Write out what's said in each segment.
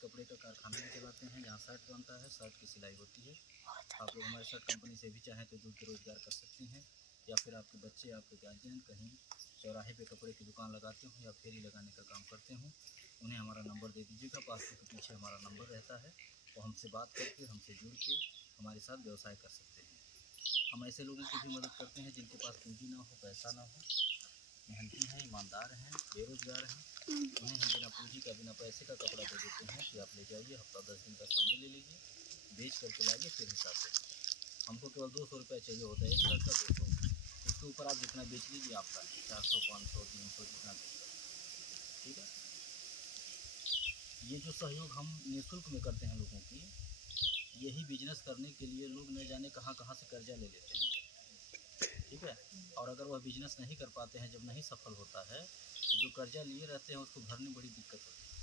कपड़े का कारखाना भी चलाते हैं, जहाँ शर्ट बनता है, शर्ट की सिलाई होती है। आप लोग हमारे शर्ट कंपनी से भी चाहें तो जुड़ के रोज़गार कर सकते हैं, या फिर आपके बच्चे, आपके गार्जियन कहीं चौराहे पे कपड़े की दुकान लगाते हो या फेरी लगाने का काम करते हो, उन्हें हमारा नंबर दे दीजिएगा। पासबुक के पीछे हमारा नंबर रहता है, वो हमसे बात करके, हमसे जुड़ के हमारे साथ व्यवसाय कर सकते हैं। हम ऐसे लोगों की भी मदद करते हैं जिनके पास पूंजी ना हो, पैसा ना हो, मेहनती हैं, ईमानदार हैं, बेरोजगार हैं। उन्हें हम बिना पूंजी का, बिना पैसे का कपड़ा दे देते हैं कि आप ले जाइए, हफ्ता 10 दिन का समय ले लीजिए, बेच करके लाइए, फिर हिसाब से। हमको केवल 200 रुपये चाहिए होता है, एक शर्ट का 200। उसके ऊपर आप जितना बेच लीजिए आपका 400, 500, 300 जितना बेच सकते। ठीक है। ये जो सहयोग हम निःशुल्क में करते हैं लोगों की, यही बिजनेस करने के लिए लोग न जाने कहाँ कहाँ से कर्जा ले लेते हैं। ठीक है। और अगर वह बिजनेस नहीं कर पाते हैं, जब नहीं सफल होता है, तो जो कर्जा लिए रहते हैं उसको भरने में बड़ी दिक्कत होती है।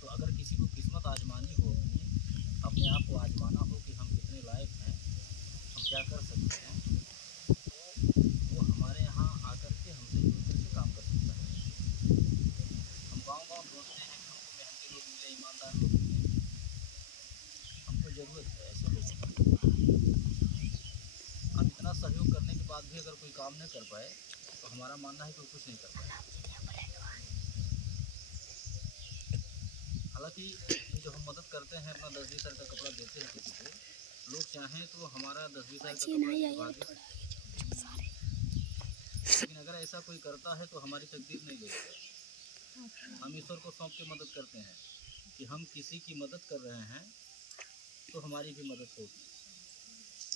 तो अगर किसी को किस्मत आजमानी हो, अपने आप को आजमाना हो कि हम कितने लायक हैं, हम क्या कर सकते हैं, तो वो हमारे यहाँ आकर के हमसे जुड़ करके काम कर सकता है। हम गाँव-गाँव ढूँढते हैं कि हमको मेहनती लोग मिले, ईमानदार लोग मिले। हमको ज़रूरत है ऐसे लोगों की। अब इतना सहयोग करने के बाद भी अगर कोई काम न कर पाए, तो हमारा मानना है कि वो कुछ नहीं कर पाए। हालांकि ये जो हम मदद करते हैं, अपना 10-20 हज़ार का कपड़ा देते हैं किसी को, लोग चाहें तो हमारा 10-20 हज़ार का कपड़ा भाग सकते, लेकिन अगर ऐसा कोई करता है तो हमारी तकदीर नहीं लेगा। हम ईश्वर को सौंप के मदद करते हैं कि हम किसी की मदद कर रहे हैं तो हमारी भी मदद होगी,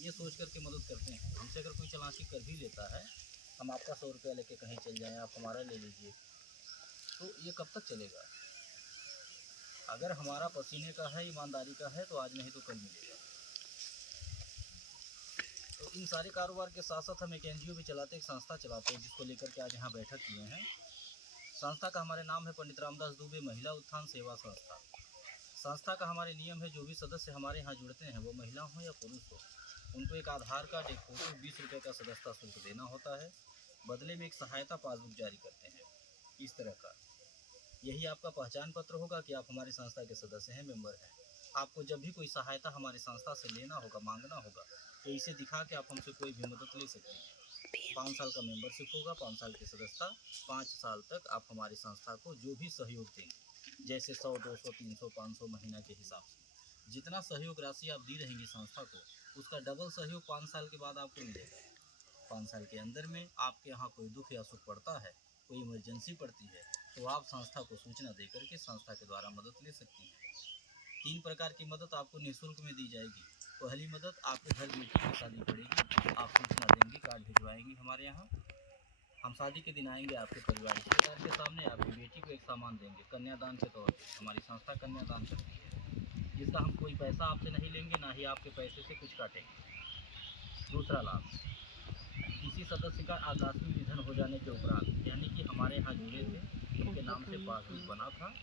ये सोच करके मदद करते हैं। हमसे अगर कोई चालाकी कर भी लेता है, हम आपका 100 रुपया लेके कहीं चल जाएं, आप हमारा ले लीजिए, तो ये कब तक चलेगा? अगर हमारा पसीने का है, ईमानदारी का है, तो आज नहीं तो कल मिलेगा। तो इन सारे कारोबार के साथ साथ हम एक NGO भी चलाते हैं, एक संस्था चलाते हैं, जिसको लेकर के आज यहाँ बैठक किए हैं। संस्था का हमारे नाम है पंडित रामदास दुबे महिला उत्थान सेवा संस्था। संस्था का हमारे नियम है, जो भी सदस्य हमारे यहाँ जुड़ते हैं, वो महिला हो या पुरुष हो, उनको एक आधार कार्ड, एक फोटो, 20 रुपये का सदस्यता शुल्क देना होता है। बदले में एक सहायता पासबुक जारी करते हैं, इस तरह का। यही आपका पहचान पत्र होगा कि आप हमारी संस्था के सदस्य हैं, मेंबर हैं। आपको जब भी कोई सहायता हमारी संस्था से लेना होगा, मांगना होगा, तो इसे दिखा के आप हमसे कोई भी मदद ले सकते हैं। 5 साल का मेंबरशिप होगा, 5 साल की सदस्यता, 5 साल तक आप हमारी संस्था को जो भी सहयोग देंगे, जैसे 100, 200, 300, 500 महीना के हिसाब से, जितना सहयोग राशि आप दी रहेंगी संस्था को, उसका डबल सहयोग 5 साल के बाद आपको मिलेगा। 5 साल के अंदर में आपके यहाँ कोई दुख या सुख पड़ता है, कोई इमरजेंसी पड़ती है, तो आप संस्था को सूचना दे करके संस्था के द्वारा मदद ले सकती हैं। 3 प्रकार की मदद आपको निःशुल्क में दी जाएगी। पहली मदद, आपके घर बेटी की शादी पड़ेगी, आप सूचना देंगे, कार्ड भिजवाएंगी हमारे यहाँ, हम शादी के दिन आएंगे आपके परिवार रिश्तेदार के सामने, आपकी बेटी को एक सामान देंगे कन्यादान के तौर पर। हमारी संस्था कन्यादान करती है, जिसका हम कोई पैसा आपसे नहीं लेंगे, ना ही आपके पैसे से कुछ काटेंगे। दूसरा लाभ, किसी सदस्य का आकस्मिक निधन हो जाने के उपरांत, यानी कि हमारे यहाँ जुड़े थे, उनके नाम से पासबुक बना था,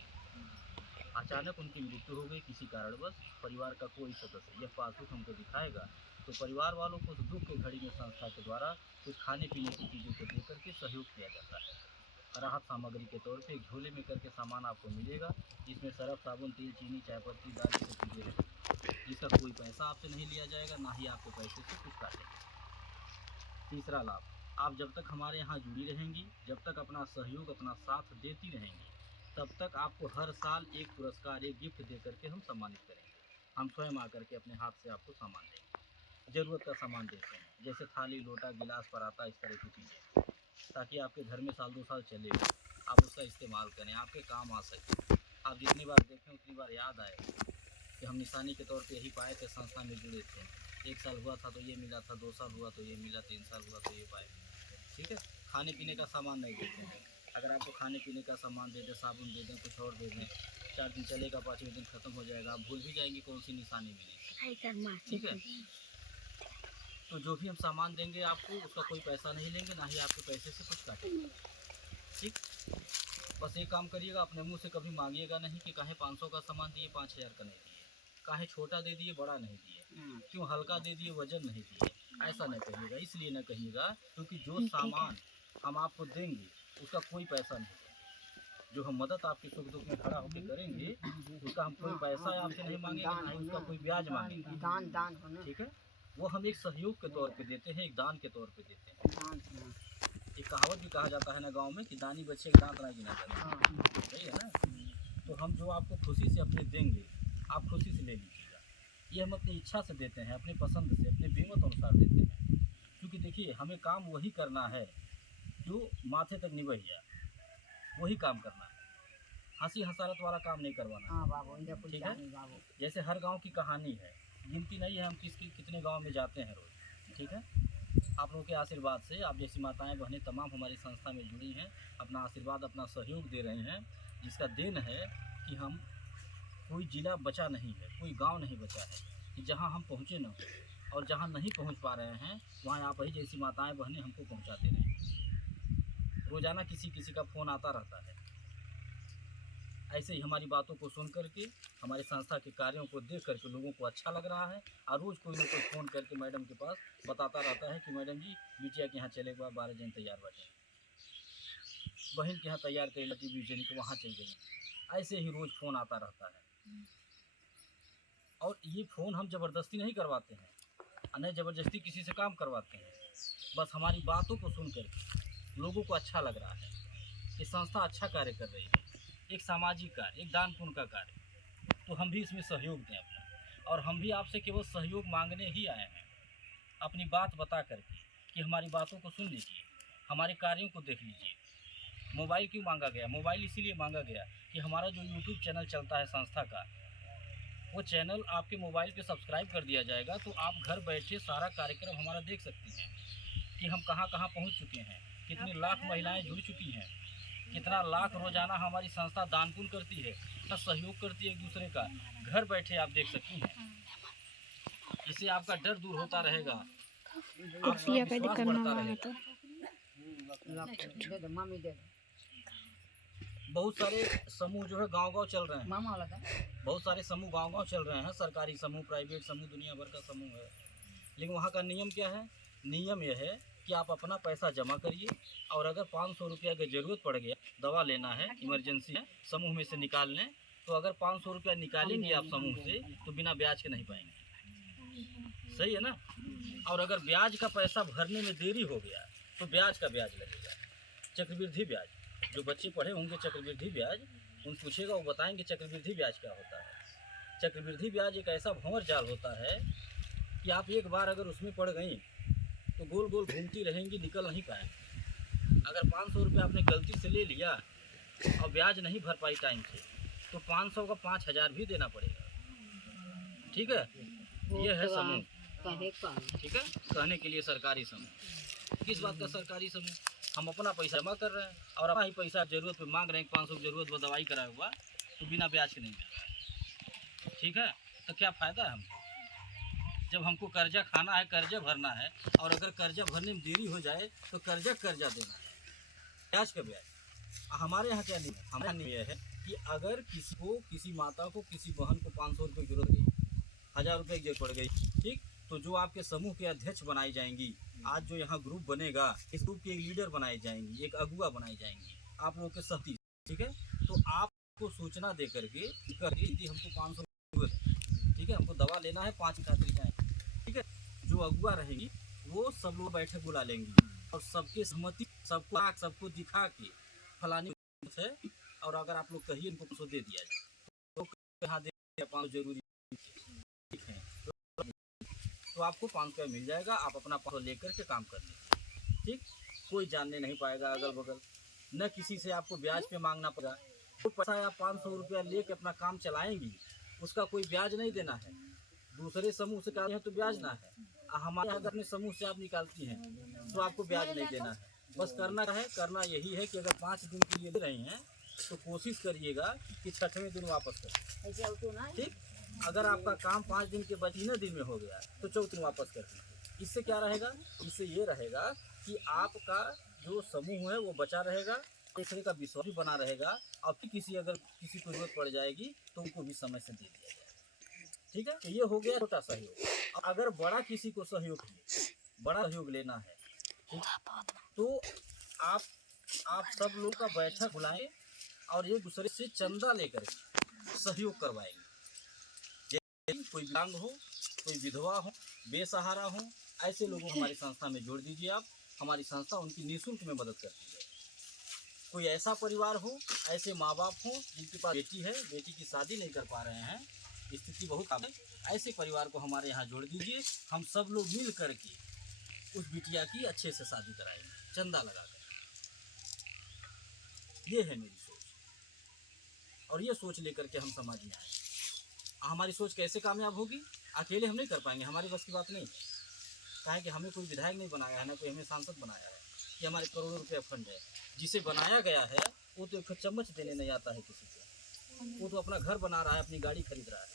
अचानक उनकी मृत्यु हो गई किसी कारणवश, परिवार का कोई सदस्य यह पासबुक हमको दिखाएगा, तो परिवार वालों को उस दुख के घड़ी में संस्था के द्वारा कुछ खाने पीने की चीज़ों को दे करके सहयोग किया जाता है। राहत सामग्री के तौर पे एक झोले में करके सामान आपको मिलेगा, जिसमें सरफ, साबुन, तेल, चीनी, चाय पत्ती, दाल, ये सब चीज़ें रहेंगी, जिसका कोई पैसा आपसे नहीं लिया जाएगा, ना ही आपके पैसे से कुछ काटेंगे। तीसरा लाभ, आप जब तक हमारे यहाँ जुड़ी रहेंगी, जब तक अपना सहयोग, अपना साथ देती रहेंगी, तब तक आपको हर साल एक पुरस्कार, एक गिफ्ट दे करके हम सम्मानित करेंगे। हम स्वयं आकर के अपने हाथ से आपको सामान देंगे, ज़रूरत का सामान देते हैं, जैसे थाली, लोटा, गिलास, पराता, इस तरह की चीज़ें, ताकि आपके घर में साल 2 साल चलेगा, आप उसका इस्तेमाल करें, आपके काम आ सके। आप जितनी बार देखें उतनी बार याद आए कि हम निशानी के तौर पे यही पाए थे, संस्था में जुड़े थे, 1 साल हुआ था तो ये मिला था, 2 साल हुआ तो ये मिला, 3 साल हुआ तो ये पाए। ठीक है। खाने पीने का सामान नहीं देते हैं, अगर आपको खाने पीने का सामान दे दें, साबुन दे दें, कुछ और दे दें, 4 दिन चलेगा, 5वें दिन ख़त्म हो जाएगा, आप भूल भी जाएंगे कौन सी निशानी मिली। ठीक है। तो जो भी हम सामान देंगे आपको, उसका कोई पैसा नहीं लेंगे, ना ही आपके पैसे से कुछ काटेंगे। ठीक। बस एक काम करिएगा, अपने मुंह से कभी मांगिएगा नहीं कि काहे 500 का सामान दिए, 5000 का नहीं दिए, काहे छोटा दे दिए, बड़ा नहीं दिए, क्यों हल्का दे दिए, वजन नहीं दिए, ऐसा नहीं कहिएगा। इसलिए न कहिएगा क्योंकि जो सामान हम आपको देंगे उसका कोई पैसा नहीं है। जो हम मदद आपके सुख दुख में खड़ा होकर करेंगे, उसका हम कोई पैसा आपसे नहीं मांगेंगे, ना ही उसका कोई ब्याज मांगेंगे। दान होना। ठीक है, वो हम एक सहयोग के तौर पे देते हैं, एक दान के तौर पे देते हैं। एक कहावत भी कहा जाता है ना गांव में कि दानी बच्चे का दांत ना गिना जाता। सही है ना। तो हम जो आपको खुशी से अपने देंगे, आप खुशी से ले लीजिएगा। ये हम अपनी इच्छा से देते हैं, अपनी पसंद से, अपने बेमत अनुसार देते हैं। क्योंकि देखिए, हमें काम वही करना है जो माथे तक निभा जाए, वही काम करना है। हंसी हंसारत वाला काम नहीं करवाना। ठीक है, जैसे हर गांव की कहानी है, गिनती नहीं है हम कितने गांव में जाते हैं रोज। ठीक है, आप लोगों के आशीर्वाद से, आप जैसी माताएं बहनें तमाम हमारी संस्था में जुड़ी हैं, अपना आशीर्वाद, अपना सहयोग दे रहे हैं, जिसका देन है कि हम कोई ज़िला बचा नहीं है, कोई गांव नहीं बचा है कि जहां हम पहुंचे ना हो, और जहां नहीं पहुंच पा रहे हैं वहां आप ही जैसी माताएं बहनें हमको पहुंचाते रहें। रोज़ाना किसी किसी का फ़ोन आता रहता है। ऐसे ही हमारी बातों को सुन करके, हमारे संस्था के कार्यों को देख करके लोगों को अच्छा लग रहा है, और रोज़ कोई ना कोई फ़ोन करके मैडम के पास बताता रहता है कि मैडम जी बिटिया के यहाँ चले गए, 12 जन तैयार बैठे, बहन के यहाँ तैयार कर लगी, 20 जन को वहाँ चल गई। ऐसे ही रोज़ फ़ोन आता रहता है। और ये फ़ोन हम ज़बरदस्ती नहीं करवाते हैं, न ज़बरदस्ती किसी से काम करवाते हैं। बस हमारी बातों को सुन करके लोगों को अच्छा लग रहा है, ये संस्था अच्छा कार्य कर रही है, एक सामाजिक कार्य, एक दान पुण्य का कार्य, तो हम भी इसमें सहयोग दें अपना। और हम भी आपसे केवल सहयोग मांगने ही आए हैं, अपनी बात बता करके कि हमारी बातों को सुन लीजिए, हमारे कार्यों को देख लीजिए। मोबाइल क्यों मांगा गया? मोबाइल इसीलिए मांगा गया कि हमारा जो यूट्यूब चैनल चलता है संस्था का, वो चैनल आपके मोबाइल पे सब्सक्राइब कर दिया जाएगा, तो आप घर बैठे सारा कार्यक्रम हमारा देख सकती हैं कि हम कहाँ कहाँ पहुँच चुके हैं, कितनी लाख महिलाएं जुड़ चुकी हैं, कितना लाख रोजाना हमारी संस्था दान पुण्य करती है, कितना सहयोग करती है एक दूसरे का। घर बैठे आप देख सकती हैं। इससे आपका डर दूर होता रहेगा, आपका विश्वास बढ़ता रहेगा। बहुत सारे समूह जो है गांव-गांव चल रहे हैं, बहुत सारे समूह गांव-गांव चल रहे हैं, सरकारी समूह, प्राइवेट समूह, दुनिया भर का समूह है। लेकिन वहाँ का नियम क्या है? नियम यह है कि आप अपना पैसा जमा करिए, और अगर 500 रुपया की ज़रूरत पड़ गया, दवा लेना है, इमरजेंसी है, समूह में से निकाल लें, तो अगर 500 रुपया निकालेंगे आप समूह से, तो बिना ब्याज के नहीं पाएंगे। सही है ना। और अगर ब्याज का पैसा भरने में देरी हो गया, तो ब्याज का ब्याज लगेगा, चक्रवृद्धि ब्याज। जो बच्चे पढ़े होंगे चक्रवृद्धि ब्याज, उनसे पूछेगा, वो बताएंगे चक्रवृद्धि ब्याज क्या होता है। चक्रवृद्धि ब्याज एक ऐसा भंवर जाल होता है कि आप एक बार अगर उसमें पड़ गई तो गोल गोल घूमती रहेंगी, निकल नहीं पाएंगे। अगर 500 रुपये आपने गलती से ले लिया और ब्याज नहीं भर पाई टाइम से, तो 500 का 5000 भी देना पड़ेगा। ठीक है, ये है समूह। ठीक है, कहने के लिए सरकारी समूह। किस बात का सरकारी समूह? हम अपना पैसा जमा कर रहे हैं और अपना ही पैसा जरूरत पे मांग रहे हैं। 500 की जरूरत वो दवाई कराया हुआ, तो बिना ब्याज के नहीं मिल रहा। ठीक है, तो क्या फ़ायदा है हमको? जब हमको कर्जा खाना है, कर्जा भरना है, और अगर कर्जा भरने में देरी हो जाए तो कर्जा देना है, ब्याज का ब्याज। हमारे यहाँ क्या नहीं है, हमारे यहाँ यह है कि अगर किसी को, किसी माता को, किसी बहन को 500 रुपये की जरूरत गई, 1000 रुपये की जरूरत पड़ गई, ठीक, तो जो आपके समूह के अध्यक्ष बनाई जाएंगी, आज जो यहाँ ग्रुप बनेगा, इस ग्रुप की एक लीडर बनाई जाएंगी, एक अगुआ बनाई जाएंगी, आप लोगों के साथी। ठीक है, तो आपको सूचना दे करके यदि हमको 500 जरूरत है, ठीक है, हमको दवा लेना है, 5 खातिर जाए, ठीक है, जो अगुआ रहेगी वो सब लोग बैठक बुला लेंगी, और सबके सहमति, सबको दिखा के फलानी है, और अगर आप लोग कहिए इनको 500 दे दिया जाए, तो यहाँ दे 500 जरूरी है, तो आपको 500 मिल जाएगा, आप अपना 500 लेकर के काम कर लीजिए। ठीक, कोई जानने नहीं पाएगा अगल बगल, न किसी से आपको ब्याज पे मांगना पड़ेगा। तो पैसा आप 500 रुपया लेके अपना काम चलाएंगी, उसका कोई ब्याज नहीं देना है। दूसरे समूह से निकालते हैं तो ब्याज ना है, हमारे यहाँ अपने समूह से आप निकालती हैं तो आपको ब्याज नहीं देना है। बस करना यही है कि अगर 5 दिन के लिए दे रही हैं तो कोशिश करिएगा कि 6वें दिन वापस करें। ठीक, अगर आपका काम 5 दिन के बाद 3 दिन में हो गया तो 4 दिन वापस कर दीजिए। इससे क्या रहेगा? इससे ये रहेगा कि आपका जो समूह है वो बचा रहेगा, दूसरे का विश्वास भी बना रहेगा, और फिर अगर किसी को जरूरत पड़ जाएगी तो उनको भी समय से दे दिया जाएगा। ठीक है, तो ये हो गया छोटा सहयोग। अगर बड़ा किसी को बड़ा सहयोग लेना है, ठीक, तो आप सब लोग का बैठक बुलाएं, और एक दूसरे से चंदा लेकर सहयोग करवाएंगे। जैसे कोई विकलांग हो, कोई विधवा हो, बेसहारा हो, ऐसे लोगों को हमारी संस्था में जोड़ दीजिए आप। हमारी संस्था उनकी निःशुल्क में मदद करती है। कोई ऐसा परिवार हो, ऐसे माँ बाप हो जिनके पास बेटी है, बेटी की शादी नहीं कर पा रहे हैं, स्थिति बहुत खराब है, ऐसे परिवार को हमारे यहाँ जोड़ दीजिए। हम सब लोग मिल करके उस बिटिया की अच्छे से शादी कराएंगे, चंदा लगाकर। ये है मेरी सोच, और ये सोच लेकर के हम समाज में आए। हमारी सोच कैसे कामयाब होगी? अकेले हम नहीं कर पाएंगे, हमारी बस की बात नहीं। कहा कि हमें कोई विधायक नहीं बनाया है, ना कोई हमें सांसद बनाया है। कि हमारे करोड़ों रुपया फंड है। जिसे बनाया गया है वो तो एक चम्मच देने नहीं आता है किसी को, वो तो अपना घर बना रहा है, अपनी गाड़ी खरीद रहा है।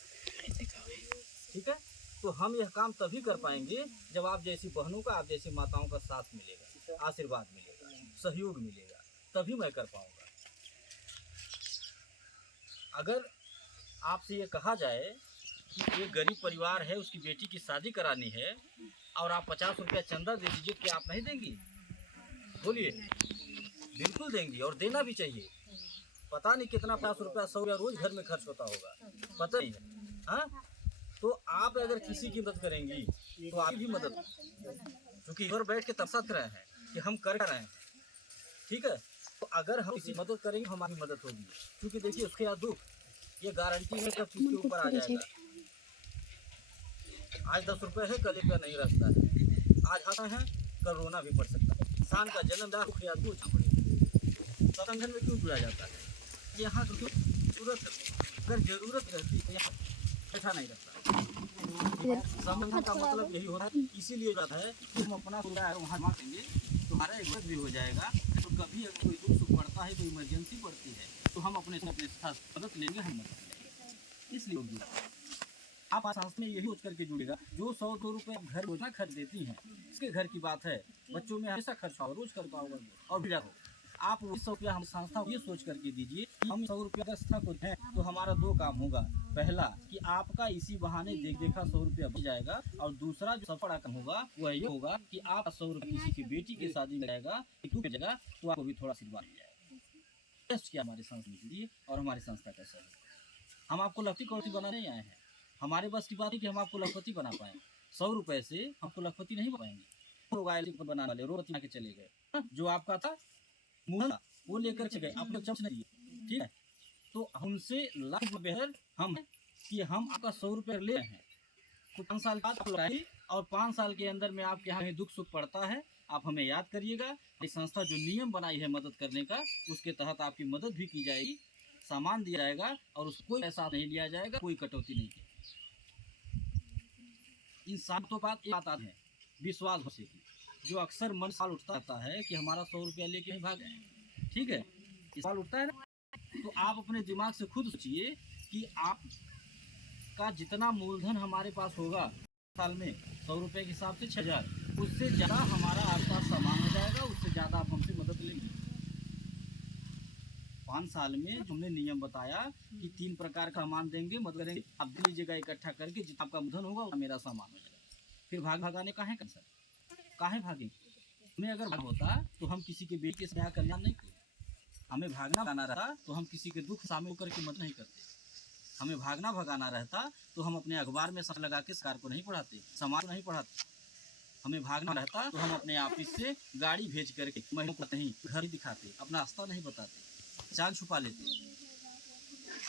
ठीक है, तो हम यह काम तभी कर पाएंगे जब आप जैसी बहनों का, आप जैसी माताओं का साथ मिलेगा, आशीर्वाद मिलेगा, सहयोग मिलेगा, तभी मैं कर पाऊंगा। अगर आपसे ये कहा जाए कि एक गरीब परिवार है, उसकी बेटी की शादी करानी है और आप 50 रुपया चंदा दे दीजिए, क्या आप नहीं देंगी? बोलिए। बिल्कुल देंगी, और देना भी चाहिए। पता नहीं कितना 50 रुपया 100 रुपया रोज घर में खर्च होता होगा, पता नहीं है। हाँ, तो आप अगर किसी की मदद करेंगी तो आप भी मदद, क्योंकि इधर बैठ के तबसत रहे हैं कि हम कर रहे हैं। ठीक है, तो अगर हम किसी मदद करेंगे हमारी मदद होगी, क्योंकि देखिए उसके यहाँ दुख, ये गारंटी है कब किसके ऊपर आ जाएगा। आज 10 रुपये है, कल रुपया नहीं रखता है। आज हंसा है, कल रोना भी पड़ सकता है। इंसान का जन्मदार आदमी संगठन में क्यों जुड़ा जाता है? यहाँ तो क्यों जरूरत है, अगर जरूरत रहती तो यहाँ बैठा नहीं रहता। संगठन का मतलब यही होता है, इसीलिए बात है कि हम अपना पूरा है वहाँ मांगेंगे तो हमारा इज्जत भी हो जाएगा। तो कभी अगर कोई दुख सुख पड़ता है, कोई इमरजेंसी पड़ती है, तो हम अपने साथ मदद लेंगे, हम मदद लेंगे। इसलिए आप संस्था में यही सोच करके जुड़ेगा। जो 100-2 रुपये आप घर रोजना खर्च देती हैं, इसके घर की बात है, बच्चों में हमेशा खर्च हो, रोज खर्च होगा और भी हो। आप 100 रुपया हम संस्था को ये सोच करके दीजिए कि हम 100 रुपया अगर संस्था को दें तो हमारा 2 काम होगा। पहला कि आपका इसी बहाने देखा 100 रुपया बच जाएगा, और दूसरा जो सबसे बड़ा काम होगा वह ये होगा कि आप 100 रुपये किसी की बेटी की शादी में जाएगा जगह, तो आपको भी थोड़ा आशीर्वाद मिल जाएगा। क्या हमारी संस्था के लिए और हमारी संस्था का सहयोग। हम आपको लखपति करोड़पति बनाने नहीं आए हैं। हमारे बस की बात है कि हम आपको लखपति बना पाए। 100 रुपए से आपको लखपति नहीं बनाएंगे। बनाने वाले रोटी के चले गए, जो आपका था मुहला वो लेकर के गए, आपको चमच नहीं दिए। ठीक है, तो हमसे लाख बेहतर हम कि हम आपका 100 रुपये ले रहे हैं, तो 5 साल बाद लगाई, और 5 साल के अंदर में आपके यहाँ दुख सुख पड़ता है, आप हमें याद करिएगा। ये संस्था जो नियम बनाई है मदद करने का, उसके तहत आपकी मदद भी की जाएगी, सामान दिया जाएगा, और उसको कोई पैसा नहीं लिया जाएगा, कोई कटौती नहीं। इन सातों बात एक बात है, विश्वास भरोसे की, जो अक्सर मन साल उठता रहता है कि हमारा 100 रुपया लेके नहीं भाग जाए। ठीक है, सवाल उठता है ना, तो आप अपने दिमाग से खुद सोचिए कि आप का जितना मूलधन हमारे पास होगा साल में 100 रुपये के हिसाब से 6000, उससे ज़्यादा हमारा आसपास सामान हो जाएगा, उससे ज़्यादा आप हमसे मदद लेंगे। 5 साल में हमने नियम बताया कि 3 प्रकार का सामान देंगे, मदद करेंगे। आप दे लीजिएगा इकट्ठा करके, जितना आपका मूलधन होगा वो मेरा सामान हो जाएगा। फिर भगाने काहे कर सर, काहे भागेंगे? हमें अगर भाग होता तो हम किसी के बेटे से कल्याण नहीं करते। हमें भागना भगाना रहता तो हम किसी के दुख शामिल होकर के मदद नहीं करते। हमें भागना भगाना रहता तो हम अपने अखबार में सब लगा के सरकार को नहीं पढ़ाते, समाज को नहीं पढ़ाते। हमें भागना रहता तो हम अपने ऑफिस से गाड़ी भेज करके महिलाओं को नहीं घर दिखाते, अपना रास्ता नहीं बताते, पहचान छुपा लेते,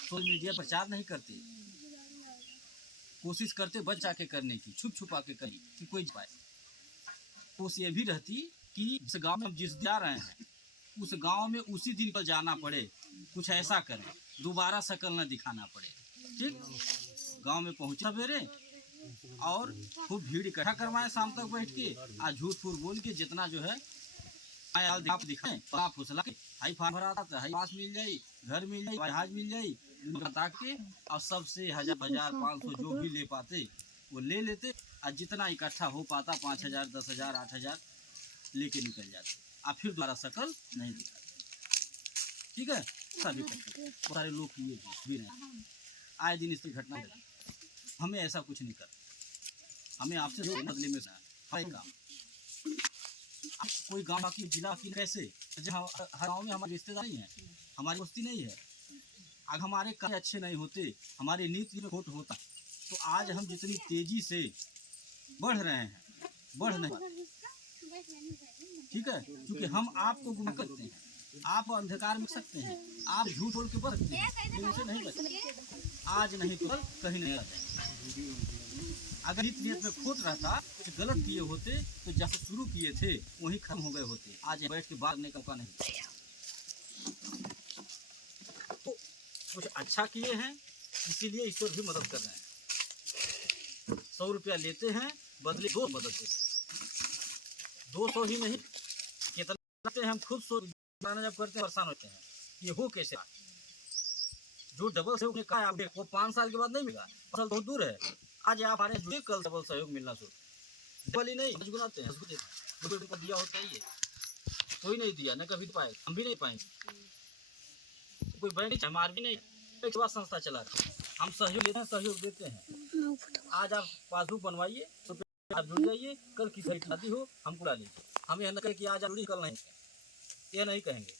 सोशल मीडिया प्रचार नहीं करते, कोशिश करते बच जाके करने की, छुप छुपा के करने की, कोई पाए। कोशिश ये भी रहती कि जिस गांव में हम जिस जा रहे हैं उस गांव में उसी दिन कल जाना पड़े, कुछ ऐसा करें, दोबारा शकल न दिखाना पड़े। ठीक, गांव में पहुंचा बेरे और खूब भीड़ इकट्ठा करवाएं, शाम तक बैठ के आज झूठ फूट बोल के जितना जो है आप दिखाएं, आप फुसला के हाई फार्म भरा था, हाई पास मिल जाए, घर मिल जाए, जहाज मिल जाए, बता के और सबसे 1000 500 जो भी ले पाते वो ले लेते, और जितना इकट्ठा हो पाता 5000 10,000 8,000 लेके निकल जाते, आप फिर दोबारा शकल नहीं दिखाते। ठीक है, सभी करते, सारे लोग किए भी नहीं, आए दिन इसकी घटना है। हमें ऐसा कुछ नहीं कर, हमें आपसे बदले में हर काम अब कोई गांव बाकी जिला की कैसे जहाँ हर गाँव में हमारे रिश्तेदार नहीं है, हमारी दोस्ती नहीं है। अगर हमारे कार्य अच्छे नहीं होते, हमारे नीति में खोट होता, तो आज हम जितनी तेजी से बढ़ रहे हैं, बढ़ नहीं, ठीक है, क्योंकि हम आपको गुमराह करते हैं, आप अंधकार में सकते हैं, आप झूठ बोल के बच सकते हैं, लेकिन उसे नहीं बच सकते। आज नहीं तो कहीं नहीं रहते। अगर नीत नियत में खोट रहता, कुछ गलत किए होते तो जहाँ शुरू किए थे वहीं खत्म हो गए होते। आज बैठ के बात करने का मौका नहीं। तो कुछ अच्छा किए हैं, इसीलिए ईश्वर भी मदद कर रहे हैं। 100 रुपया लेते हैं, बदले 2 मदद देते हैं। 200 ही नहीं, कितना हम खुद सोच जब करते हैं परेशान होते हैं, ये हो कैसे। जो डबल सहयोग ने कहा आपने वो 5 साल के बाद नहीं मिला, फसल बहुत दूर है। आज आप आ रहे हैं, कल डबल सहयोग मिलना शुरू, डबल ही नहीं गुनाते हैं, दिया होता ही है, कोई नहीं दिया, न कभी पाए, हम भी नहीं पाएंगे। कोई बैंक हमारे भी नहीं, एक बार संस्था चला रहे, हम सहयोग देते हैं, सहयोग देते हैं। आज आप पासबुक बनवाइए, तो आप जुड़ जाइए, कल की सही शादी हो हमको ला लीजिए। हम यह न कहें कि आज जरूरी कल नहीं, ये नहीं कहेंगे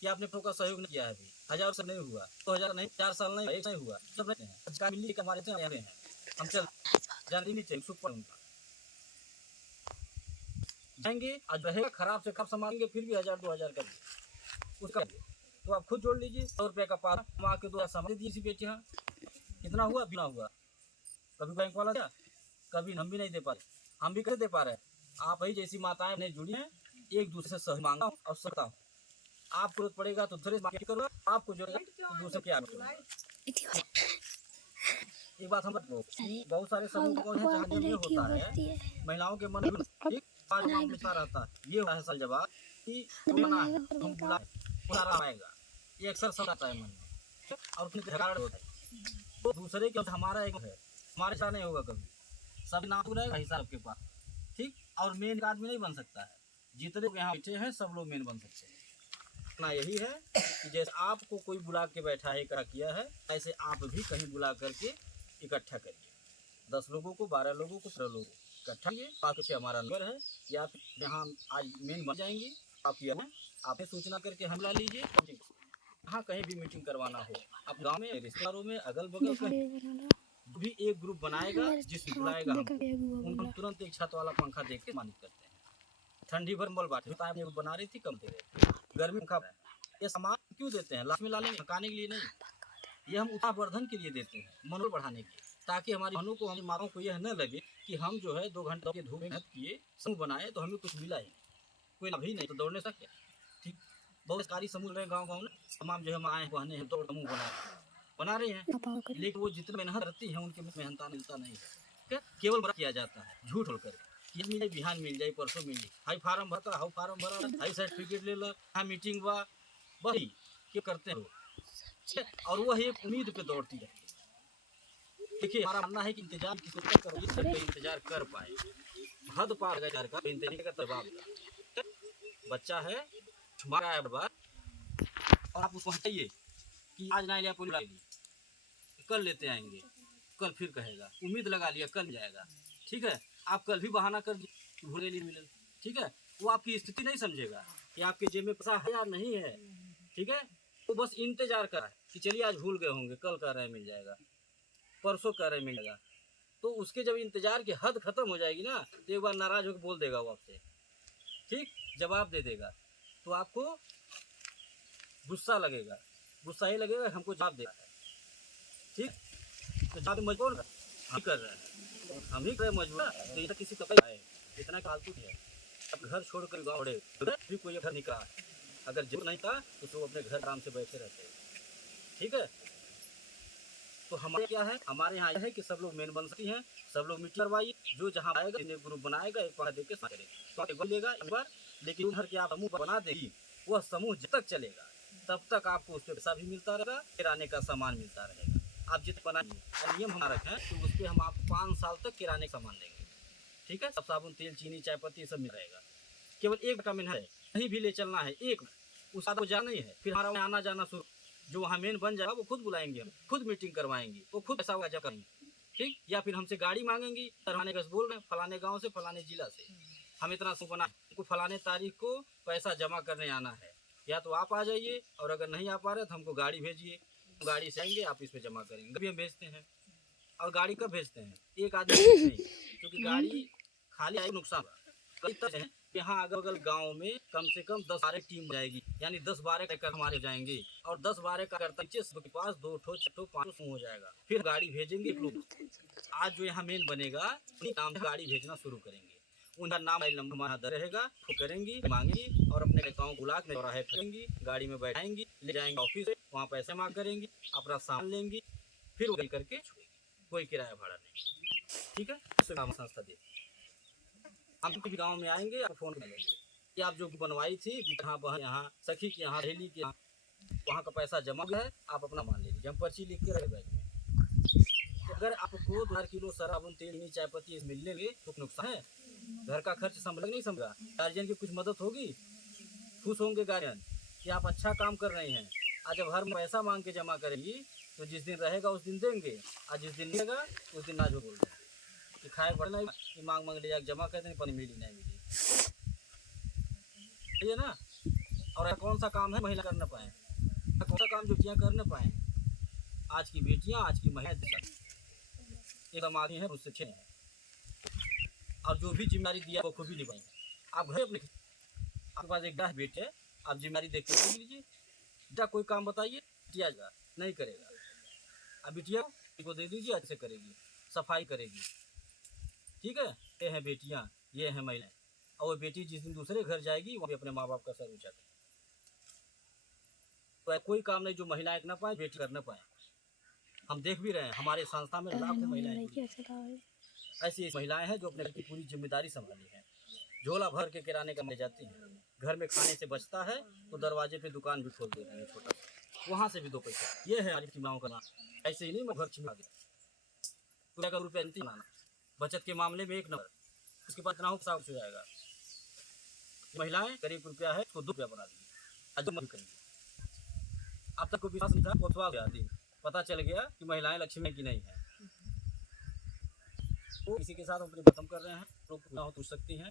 कि आपने का सहयोग नहीं किया है, अभी 1000 से नहीं हुआ, 2000 नहीं, 4 साल नहीं, 1 नहीं हुआ, सब नहीं है। मिली के हमारे से हैं, हम चल जाने नहीं चाहिए, सुख पर उनका जाएंगे। आज रहेगा खराब से खराब सामान, फिर भी 1000 2000 कर उसका, तो आप खुद जोड़ लीजिए। 100 रुपये का पास हम आके 2 सामान दिए इसी बेटे, हाँ कितना हुआ बिना हुआ, कभी बैंक वाला दिया, कभी हम भी नहीं दे पा रहे, हम भी कैसे दे पा रहे हैं। आप ही जैसी माताएं नहीं जुड़ी हैं, एक दूसरे से सह मांगा और सकता हूँ। आप जरूरत पड़ेगा तो दूसरे से करो, आपको जरूरत तो दूसरे क्या एक बात हम बहुत सारे समूह जहाँ ये होता है, महिलाओं के मन में ठीक रहता है, ये है सल जवाब कि हम बुलाएगा, ये अक्सर सब आता है मन में, और झगड़ा होता है तो दूसरे के हमारा एक है, हमारे साथ नहीं होगा कभी, सब नाम रहेगा हिसाब के पास, ठीक। और मेन आदमी नहीं बन सकता है, जितने यहाँ बैठे हैं सब लोग मेन बन सकते हैं। ना यही है कि जैसे आपको कोई बुला के बैठा है, इकट्ठा किया है, ऐसे आप भी कहीं बुला करके इकट्ठा करिए, 10 लोगों को, 12 लोगों को, 13 लोगों को इकट्ठा किए। आपसे हमारा नंबर है, या यहाँ आज मेन बन जाएंगी, आपने सूचना करके हम ला लीजिए। हाँ कहीं भी मीटिंग करवाना हो, आप गाँव में, रिश्तेदारों में, अगल बगल कहीं भी एक ग्रुप बनाएगा, जिसमें बुलाएगा हम तुरंत एक छत वाला पंखा देख के सम्मानित करते हैं। ठंडी भर मल बात बना रही थी, कम दे रहे थे, गर्मी पंखा, ये सामान क्यों देते हैं, लास्ट में ला लेंगे, हकाने के लिए नहीं, ये हम उत्साहवर्धन के लिए देते हैं, मनोबल बढ़ाने के लिए, ताकि हमारी बहनों को, हमारी माताओं को यह न लगे कि हम जो है 2 घंटे के धूप में किए समूह बनाए तो हमें कुछ मिला ही नहीं, कोई लाभ ही नहीं, तो दौड़ने से क्या, ठीक। बहुत सारी समूह रहे गाँव में, तमाम जो है आए बहने हैं, दौड़ समूह बना रहे हैं, लेकिन वो जितनी मेहनत करती है उनके मेहनत मिलता नहीं है, केवल बड़ा किया जाता है झूठ होकर, ये मिल जाए, बिहान मिल जाए, परसों मिल जाए, हाई फार्म भरता, हाउ फार्म भरा, हाई सर्टिफिकेट ले लो, हाँ मीटिंग हुआ, वही क्या करते हैं, और वह एक उम्मीद पे दौड़ती है। देखिए हमारा मानना है कि इंतजार किसी को करो, जिस इंतजार कर पाए, हद पार गए का इंतजार का बच्चा है मारा है बार, और आप उसको हटाइए कि आज ना लिया पुलिस ला ली, कल लेते आएंगे, कल फिर कहेगा, उम्मीद लगा लिया कल जाएगा, ठीक है। आप कल भी बहाना कर भूले नहीं मिले, ठीक है, वो आपकी स्थिति नहीं समझेगा कि आपके जेब में पैसा है या नहीं है, ठीक है। वो बस इंतजार कर रहा है कि चलिए आज भूल गए होंगे, कल कह रहे मिल जाएगा, परसों कह रहे मिलेगा, तो उसके जब इंतजार की हद खत्म हो जाएगी ना, तो एक बार नाराज होकर बोल देगा वो आपसे, ठीक, जवाब दे देगा, तो आपको गुस्सा लगेगा, गुस्सा ही लगेगा हमको जवाब देगा, ठीक। तो जवाब मजबूर हम कर रहे हैं, हम ही कर मजबूर, तो ये किसी का है, इतना फालतू है। अब घर छोड़कर गाँव भी कोई घर निकला, अगर जो नहीं था तो वो अपने घर आराम से बैठे रहते, ठीक है। तो हमारे क्या है, हमारे यहाँ है कि सब लोग मेन बन सकती हैं, सब लोग मीटिंग करवाइए, जो जहाँ आएगा एक ग्रुप बनाएगा, एक बार देख के लेगा एक बार, लेकिन उधर के आप समूह बना देगी, वह समूह जब तक चलेगा तब तक आपको उसके पैसा भी मिलता रहेगा, किराने का सामान मिलता रहेगा। आप जितना बनाइए, नियम हमारा रखें तो उस पर हम आपको 5 साल तक किराने का सामान देंगे, ठीक है। सब साबुन, तेल, चीनी, चाय पत्ती सब मिल रहेगा, केवल एक का मेन है, कहीं भी ले चलना है, एक उस आदमी जाना ही है, फिर हमारा आना जाना शुरू, जो वहाँ मेन बन जाएगा वो खुद बुलाएंगे, हम खुद मीटिंग करवाएंगे, वो खुद पैसा वाजा करेंगे, ठीक। या फिर हमसे गाड़ी मांगेंगी, तरहाने का बोल रहे हैं फलाने गाँव से, फलाने जिला से, हम इतना बना आपको फलाने तारीख को पैसा जमा करने आना है, या तो आप आ जाइए, और अगर नहीं आ पा रहे तो हमको गाड़ी भेजिए, गाड़ी से आएंगे, आप इस पे जमा करेंगे। कभी हम भेजते हैं। और गाड़ी कब भेजते हैं? एक आदमी नहीं, क्योंकि गाड़ी खाली आई नुकसान कई तरह है। यहाँ अगल बगल गाँव में कम से कम 10-12 टीम जाएगी, यानी 10-12 ट्रैक्टर हमारे जाएंगे, और 10-12 कार्यकर्ता के पास 2 ठो 4 ठो 5 ठो हो जाएगा। फिर गाड़ी भेजेंगे लोग। आज जो यहाँ मेन बनेगा, उन्हीं नाम से गाड़ी भेजना शुरू करेंगे। उनका नाम मोबाइल नंबर हमारा दर रहेगा, वो करेंगी, मांगेंगी, और अपने गाँव बुला के चौराहे करेंगी, गाड़ी में बैठाएंगी, ले जाएंगे ऑफिस से, वहाँ पैसे मांग करेंगी, अपना सामान लेंगी, फिर वही करके छोड़ेंगी, कोई किराया भाड़ा नहीं। ठीक है, संस्था दे। हम किसी गाँव में आएंगे, आप फोन कर लेंगे कि आप जो बनवाई थी कि कहाँ बहन यहाँ सखी के यहाँ सहेली के यहाँ, वहाँ का पैसा जमा गया है, आप अपना मान लीजिए, हम पर्ची लिख के रहे बैग में। तो अगर आपको 2 किलो शराब, तेल, चीनी, चाय पत्ती मिलने लगे तो नुकसान है। घर का खर्च संभल नहीं संभला, गार्जियन की कुछ मदद होगी, खुश होंगे गार्जियन कि आप अच्छा काम कर रहे हैं। आज जब हर पैसा मांग के जमा करेंगी तो जिस दिन रहेगा उस दिन देंगे, और जिस दिन रहेगा उस दिन ना जो बोल देंगे कि खाए पड़ना कि मांग ले जाकर जमा कर देंगे, पानी मिली नहीं मिली, ये ना। और कौन सा काम है महिला कर न पाए, कौन सा काम बेटियाँ कर न पाए? आज की बेटियाँ, आज की महिला एकदम आगे हैं, उससे अच्छे हैं, और जो भी जिम्मेदारी दिया वो खुद ही निभाएंगे। आप घर अपने, आपके पास एक 10 बेटे है, आप जिम्मेदारी देख के देख लीजिए, बेटा कोई काम बताइए, किया जाएगा, नहीं करेगा। अब बिटिया को दे दीजिए, अच्छे करेगी, सफाई करेगी। ठीक है, ये हैं बेटियाँ, ये हैं महिलाएं। और वो बेटी जिस दिन दूसरे घर जाएगी, वो भी अपने माँ बाप का सर ऊंचा करे। तो कोई काम नहीं जो महिलाएं ना पाए, बेटी कर न पाए। हम देख भी रहे हैं, हमारे संस्था में लाखों महिलाएं ऐसी महिलाएं हैं जो अपने घर की पूरी जिम्मेदारी संभाली है। झोला भर के किराने का ले जाती हैं, घर में खाने से बचता है तो दरवाजे पे दुकान भी खोल देते हैं छोटा सा, वहाँ से भी 2 पैसा। ये है हमारी महिलाओं का नाम। ऐसे ही नहीं मैं घर छिपा गया, पूरा का रुपया नहीं माना, बचत के मामले में 1 नंबर, उसके बाद इतना हो जाएगा। महिलाएं करीब रुपया है तो 2 रुपया बना दी, आज मत करेंगे। अब तक को विश्वास नहीं था, कोतवा गया दिन, पता चल गया कि महिलाएं लक्ष्मी की नहीं है। तो इसी के साथ हम अपनी खत्म कर रहे हैं, लोग पूछ सकती हैं।